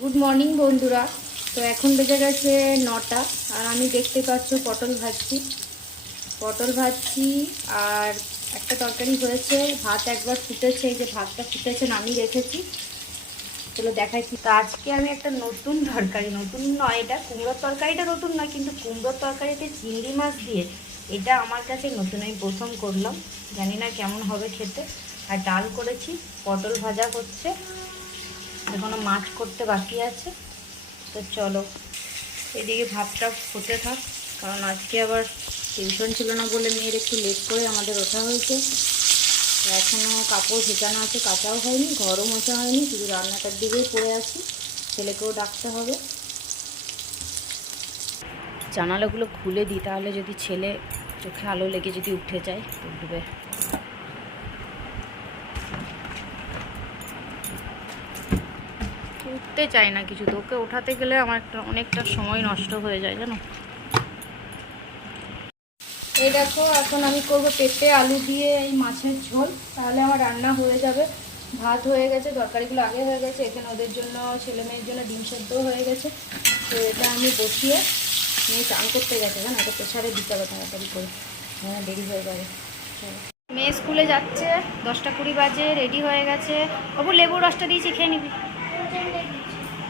Good morning বন্ধুরা। তো এখন বেজে গেছে 9টা আর আমি দেখতে পাচ্ছ পটল ভাজছি আর একটা তরকারি হয়েছে, ভাত একবার ফুটেছে, এই যে ভাতটা ফুটেছে নামিয়ে রেখেছি। চলো দেখাচ্ছি। তো আজকে আমি একটা নতুন তরকারি, নতুন নয় এটা কুমড়োর তরকারিটা নতুন নয়, কিন্তু কুমড়োর তরকারিতে চিংড়ি মাছ দিয়ে এটা আমার কাছে নতুন, আমি প্রথম করলাম, জানি না কেমন হবে খেতে। আর ডাল করেছি, পটল ভাজা হচ্ছে, এখনো মাছ করতে বাকি আছে। তো চলো এদিকে ভাতটা ফুটে থাক, কারণ আজকে আবার টিউশন ছিল না বলে মেয়ের একটু লেট করে আমাদের ওঠা হয়েছে। এখনও কাপড় ভেজানো আছে, কাচাও হয়নি, ঘরও মোছা হয়নি, শুধু রান্নাটার দিকেই পড়ে আছি। ছেলেকেও ডাকতে হবে। জানালাগুলো খুলে দিই, তাহলে যদি ছেলে চোখে আলো লেগে যদি উঠে যায় তো উঠবে। উঠতে চাই না কিছু, তো ওকে ওঠাতে গেলে আমার অনেকটা সময় নষ্ট হয়ে যায় জানো। এই দেখো এখন আমি করবো পেঁপে আলু দিয়ে এই মাছের ঝোল, তাহলে আমার রান্না হয়ে যাবে। ভাত হয়ে গেছে, তরকারিগুলো আগে হয়ে গেছে, এখানে ওদের জন্য ছেলে মেয়ের জন্য ডিম সেদ্ধও হয়ে গেছে। তো এটা আমি বসিয়ে মেয়ে চান করতে গেছে, জানো, এটা প্রেশারে দিতে হবে তাড়াতাড়ি করে, হ্যাঁ দেরি হয়ে যাবে। মেয়ে স্কুলে যাচ্ছে, 10টা 20 বাজে, রেডি হয়ে গেছে। বাবু লেবুর রসটা দিয়েছি, খেয়ে নিবি।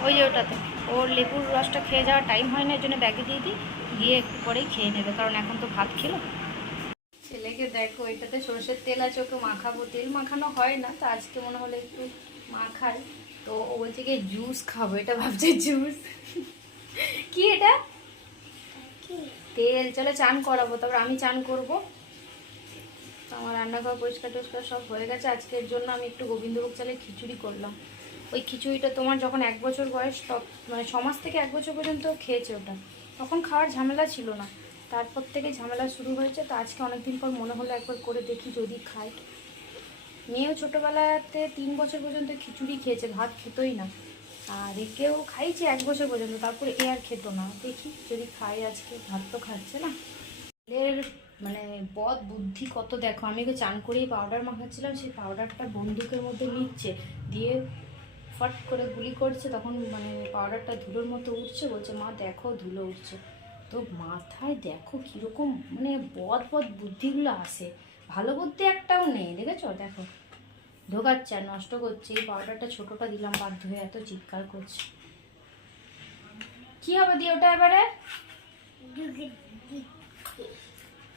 ওই যে ওটাতে ওর লেবুর রসটা খেয়ে যাওয়ার টাইম হয় না, এর জন্য ব্যাগে দিয়ে দিই, গিয়ে একটু পরেই খেয়ে নেবে, কারণ এখন তো ভাত খেলো। ছেলেকে দেখো, এটাতে সরষের তেল আছে, ওকে মাখাবো, তেল মাখানো হয় না, তো আজকে মনে হলো একটু মাখাই। তো ও বলছে কি জুস খাবো, এটা ভাবছে জুস কি এটা তেল। চলো চান করাবো, তারপর আমি চান করবো। আমার রান্নাঘর পরিষ্কার টরিষ্কার সব হয়ে গেছে। আজকের জন্য আমি একটু গোবিন্দভোগ চালের খিচুড়ি করলাম। ওই খিচুড়িটা তোমার যখন 1 বছর বয়স, মানে 6 মাস থেকে 1 বছর পর্যন্ত খেয়েছে ওটা, তখন খাওয়ার ঝামেলা ছিল না, তারপর থেকে ঝামেলা শুরু হয়েছে। তো আজকে অনেকদিন পর মনে হলো একবার করে দেখি যদি খাই। মেয়েও ছোটোবেলাতে 3 বছর পর্যন্ত খিচুড়ি খেয়েছে, ভাত খেতোই না, আর একেও খাইছে 1 বছর পর্যন্ত, তারপরে এ আর খেতো না। দেখি যদি খাই আজকে, ভাত তো খাচ্ছে না। এর মানে বদ বুদ্ধি কত দেখো, আমি ওকে চান করেই পাউডার মাখাচ্ছিলাম, সেই পাউডারটা বন্দুকের মধ্যে নিচ্ছে, দিয়ে ফট করে গুলি করছে, তখন মানে পাউডারটা ধুলোর মতো উঠছে, বলছে মা দেখো ধুলো উঠছে। তো মাথায় দেখো কীরকম মানে বদ বুদ্ধিগুলো আসে, ভালো বুদ্ধি একটাও নেই, দেখেছো, দেখো ঢোকাচ্ছে আর নষ্ট করছে। এই পাউডারটা ছোটোটা দিলাম বাধ্য হয়ে, এত চিৎকার করছে। কী হবে দিয়ে ওটা এবারে,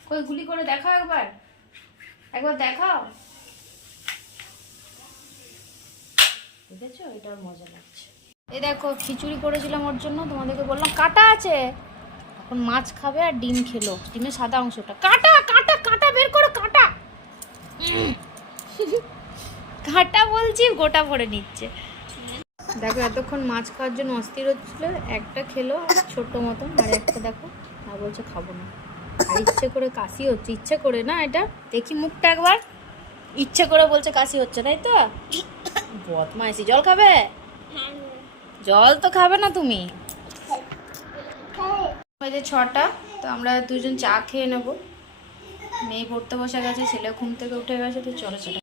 কই গুলি করে দেখাও, একবার দেখাও, দেখেছো, এটার মজা লাগছে। এই দেখো খিচুড়ি করেছিলাম ওর জন্য, তোমাদেরকে বললাম কাটা আছে, এখন মাছ খাবে আর ডিম খেলো, ডিমের সাদা অংশটা কাটা কাটা কাটা বের করো, কাটা কাটা বলছি, গোটা ভরে নিচ্ছে। দেখো এতক্ষণ মাছ খাওয়ার জন্য অস্থির হচ্ছিল, একটা খেলো ছোট মতন, আর একটা দেখো আর বলছে খাবো না। আর ইচ্ছে করে কাশি হচ্ছে, ইচ্ছে করে না, এটা দেখি মুখটা একবার, ইচ্ছে করে বলছে কাশি হচ্ছে, তাই তো বদমাইশি। জল খাবে? জল তো খাবে না তুমি। ওই যে 6টা, তো আমরা দুজন চা খেয়ে নেবো। মেয়ে পড়তে বসে গেছে, ছেলে ঘুম থেকে উঠে গেছে, তো চলো সেটা।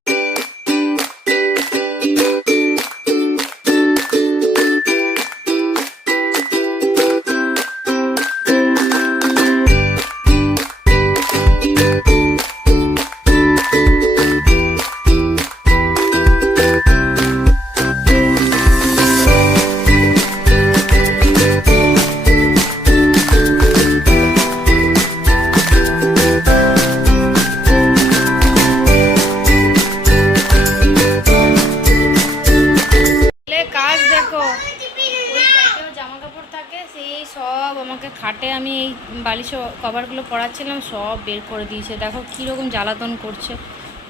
সব আমাকে খাটে, আমি এই বালিশ কভারগুলো পরাচ্ছিলাম, সব বের করে দিয়েছে। দেখো কীরকম জ্বালাতন করছে।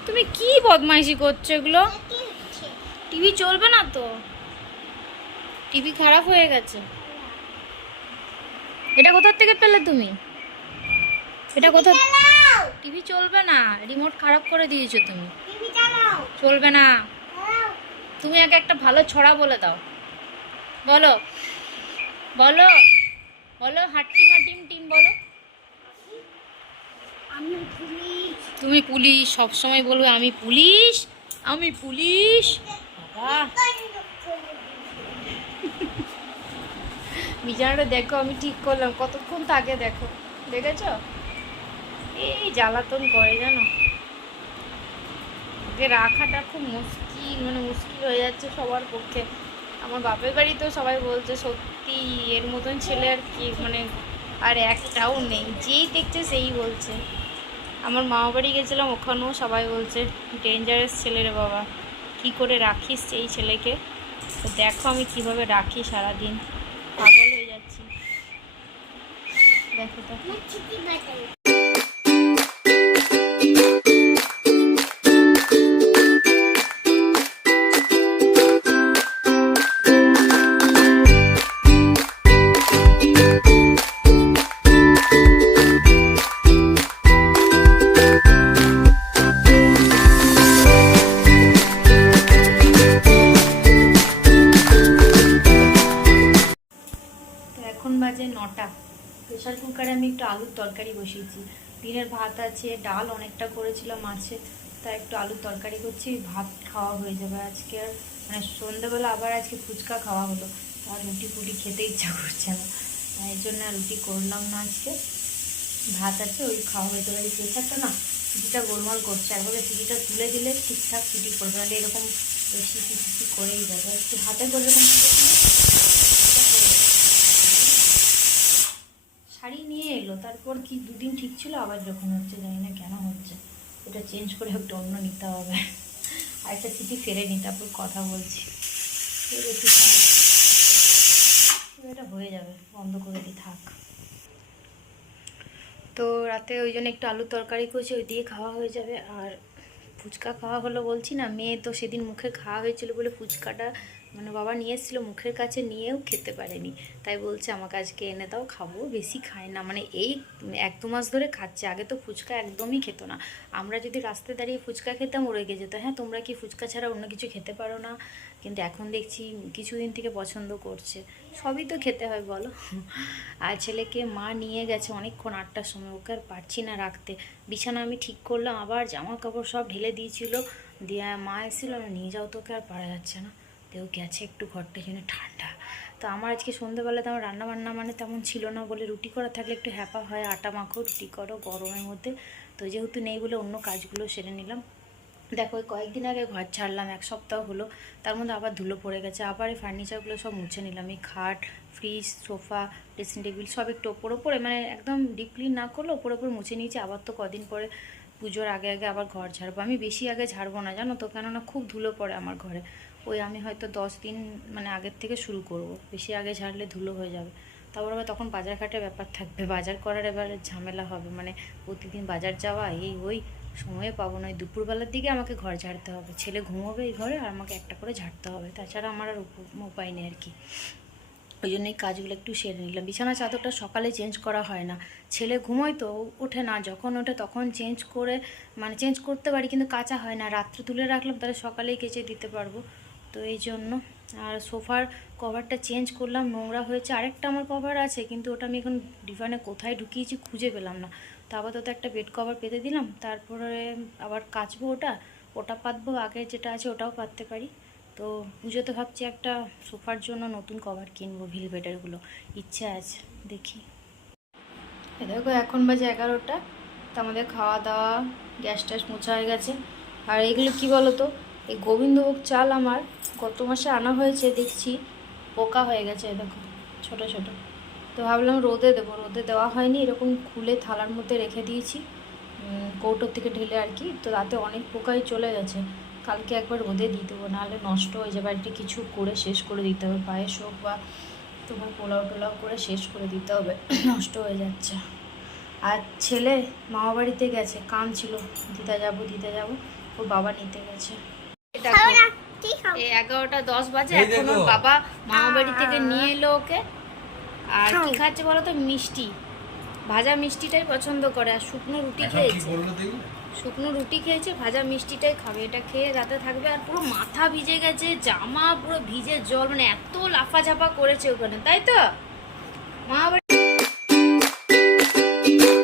তুমি কি বদমাইশি করছো এগুলো? টিভি চলবে না তো, টিভি খারাপ হয়ে গেছে। এটা কোথার থেকে পেলে তুমি? এটা কোথা? টিভি চলবে না, রিমোট খারাপ করে দিয়েছো তুমি, চলবে না। তুমি আগে একটা ভালো ছড়া বলে দাও, বলো বলো বলো, হাট্টি মাটিম টিম বলো। তুমি পুলিশ, সব সময় বলবে আমি পুলিশ, আমি পুলিশ। বাবা বিছানাটা দেখো আমি ঠিক করলাম, কতক্ষণ থাকে দেখো, দেখেছো? এই জ্বালাতন করে জানো, ওকে রাখাটা খুব মুশকিল, মানে মুশকিল হয়ে যাচ্ছে সবার পক্ষে। আমার বাপের বাড়িতেও সবাই বলছে সত্যি এর মতন ছেলে আর কি, মানে আর একটাও নেই, যেই দেখছে সেই বলছে। আমার মামা বাড়ি গেছিলাম, ওখানেও সবাই বলছে ডেঞ্জারাস ছেলে রে বাবা, কী করে রাখিস এই ছেলেকে। তো দেখো আমি কিভাবে রাখি সারাদিন, পাগল হয়ে যাচ্ছি। দেখো দেখো এখন বাজে 9টা। প্রেশার কুকারে আমি একটু আলুর তরকারি বসিয়েছি, দিনের ভাত আছে, ডাল অনেকটা করেছিলাম মাছে, তাই একটু আলুর তরকারি করছি, ভাত খাওয়া হয়ে যাবে আজকে। আর মানে সন্ধ্যেবেলা আবার আজকে ফুচকা খাওয়া হলো, আর রুটি ফুটি খেতে ইচ্ছা করছে না, এই জন্য রুটি করলাম না আজকে, ভাত আছে ওই খাওয়া হয়ে যাবে। এই প্রেশারটা না সিটিটা গোলমাল করছে, একবারে সিটিটা তুলে দিলে ঠিকঠাক সিটি করবে, নাহলে এরকম বেশি সিটি করেই যাবে। একটু হাতে করে এরকম শাড়ি নিয়ে এলো, তারপর কি দুদিন ঠিক ছিল, আবার যখন হচ্ছে জানি না কেন হচ্ছে, এটা চেঞ্জ করে একটু অন্য নিতে হবে। আর একটা সিটি ফেরে নি, তারপর কথা বলছি। এটা হয়ে যাবে, বন্ধ করে দিই থাক। তো রাতে ওই জন্য একটু আলুর তরকারি করছি, ওই দিয়ে খাওয়া হয়ে যাবে। আর ফুচকা খাওয়া হলো বলছি না, মেয়ে তো সেদিন মুখে খাওয়া হয়েছিল বলে ফুচকাটা মানে বাবা নিয়ে এসেছিলো, মুখের কাছে নিয়েও খেতে পারেনি, তাই বলছে আমাকে আজকে এনে দাও খাবো। বেশি খায় না, মানে এই 1-2 মাস ধরে খাচ্ছে, আগে তো ফুচকা একদমই খেত না। আমরা যদি রাস্তায় দাঁড়িয়ে ফুচকা খেতাম ও রেগে যেত, হ্যাঁ তোমরা কি ফুচকা ছাড়া অন্য কিছু খেতে পারো না? কিন্তু এখন দেখছি কিছুদিন থেকে পছন্দ করছে। সবই তো খেতে হয় বলো। আর ছেলেকে মা নিয়ে গেছে অনেকক্ষণ, 8টার সময়, ওকে আর পারছি না রাখতে। বিছানা আমি ঠিক করলাম, আবার জামা কাপড় সব ঢেলে দিয়েছিল, দিয়ে মা এসেছিলো, নিয়ে যাও, তোকে আর পারা যাচ্ছে না। তেও গেছে একটু, ঘরটা যেন ঠান্ডা। তো আমার আজকে সন্ধ্যেবেলাতে আমার রান্নাবান্না মানে তেমন ছিল না বলে, রুটি করা থাকলে একটু হ্যাপা হয়, আটা মাখো রুটি করো গরমের মধ্যে, তো যেহেতু নেই বলে অন্য কাজগুলো সেরে নিলাম। দেখো ওই কয়েকদিন আগে ঘর ছাড়লাম, 1 সপ্তাহ হলো, তার মধ্যে আবার ধুলো পড়ে গেছে, আবার এই ফার্নিচারগুলো সব মুছে নিলাম, এই খাট, ফ্রিজ, সোফা, ড্রেসিং টেবিল সব একটু ওপরে মানে একদম ডিপলি না করলে ওপরে মুছে নিয়েছি। আবার তো কদিন পরে পুজোর আগে আগে আবার ঘর ঝাড়বো। আমি বেশি আগে ঝাড়বো না জানো তো, কেননা খুব ধুলো পড়ে আমার ঘরে। ওই আমি হয়তো 10 দিন মানে আগের থেকে শুরু করব, বেশি আগে ঝাড়লে ধুলো হয়ে যাবে। তারপর আবার তখন বাজার ঘাটের ব্যাপার থাকবে, বাজার করার এবার ঝামেলা হবে, মানে প্রতিদিন বাজার যাওয়া, এই ওই সময়ে পাবো না। ওই দুপুরবেলার দিকে আমাকে ঘর ঝাড়তে হবে, ছেলে ঘুমোবে এই ঘরে, আর আমাকে একটা করে ঝাড়তে হবে, তাছাড়া আমার আর উপায় নেই আর কি। ওই জন্য এই কাজগুলো একটু সেরে নিলাম। বিছানা চাদরটা সকালে চেঞ্জ করা হয় না, ছেলে ঘুমোয় তো ওঠে না, যখন ওঠে তখন চেঞ্জ করে মানে চেঞ্জ করতে পারি, কিন্তু কাচা হয় না। রাত্রে তুলে রাখলাম, তাহলে সকালেই কেচে দিতে পারবো, তো এই জন্য। আর সোফার কভারটা চেঞ্জ করলাম, নোংরা হয়েছে। আরেকটা আমার কভার আছে, কিন্তু ওটা আমি এখন ডিভানে কোথায় ঢুকিয়েছি খুঁজে পেলাম না। তো আপাতত একটা বেড কভার পেতে দিলাম, তারপরে আবার কাচবো, ওটা পাতবো, আগে যেটা আছে ওটাও পাততে পারি। তো পুজোতে ভাবছি একটা সোফার জন্য নতুন কভার কিনবো, ভেলভেটেরগুলো ইচ্ছা আছে, দেখি। দেখো এখন বাজে 11টা, তো আমাদের খাওয়া দাওয়া, গ্যাস ট্যাস মোছা হয়ে গেছে। আর এগুলো কি বলো তো, এই গোবিন্দভোগ চাল আমার গত মাসে আনা হয়েছে, দেখছি পোকা হয়ে গেছে, দেখো ছোট ছোট। তো ভাবলাম রোদে দেবো, রোদে দেওয়া হয়নি, এরকম খুলে থালার মধ্যে রেখে দিয়েছি, কৌটোর থেকে ঢেলে আর কি। তো তাতে অনেক পোকাই চলে গেছে, কালকে একবার রোদে দিয়ে দেবো, নাহলে নষ্ট হয়ে যাবে। একটা কিছু করে শেষ করে দিতে হবে, পায়েস হোক বা তোমার পোলাও টোলাও করে শেষ করে দিতে হবে, নষ্ট হয়ে যাচ্ছে। আর ছেলে মামা বাড়িতে গেছে, কাঁদছিল দিদা যাবো, ওর বাবা নিতে গেছে। এই 11টা 10 বাজে, এখন ওর বাবা মামা বাড়ি থেকে নিয়ে এলো ওকে। আর কি খাচ্ছে বলো তো, মিষ্টি, ভাজা মিষ্টিটাই পছন্দ করে। আর শুকনো রুটি খেয়েছে, ভাজা মিষ্টিটাই খাবে, এটা খেয়ে রাতে থাকবে। আর পুরো মাথা ভিজে গেছে, জামা পুরো ভিজে জল, মানে এত লাফাঝাপা করেছে ওখানে, তাই তো মা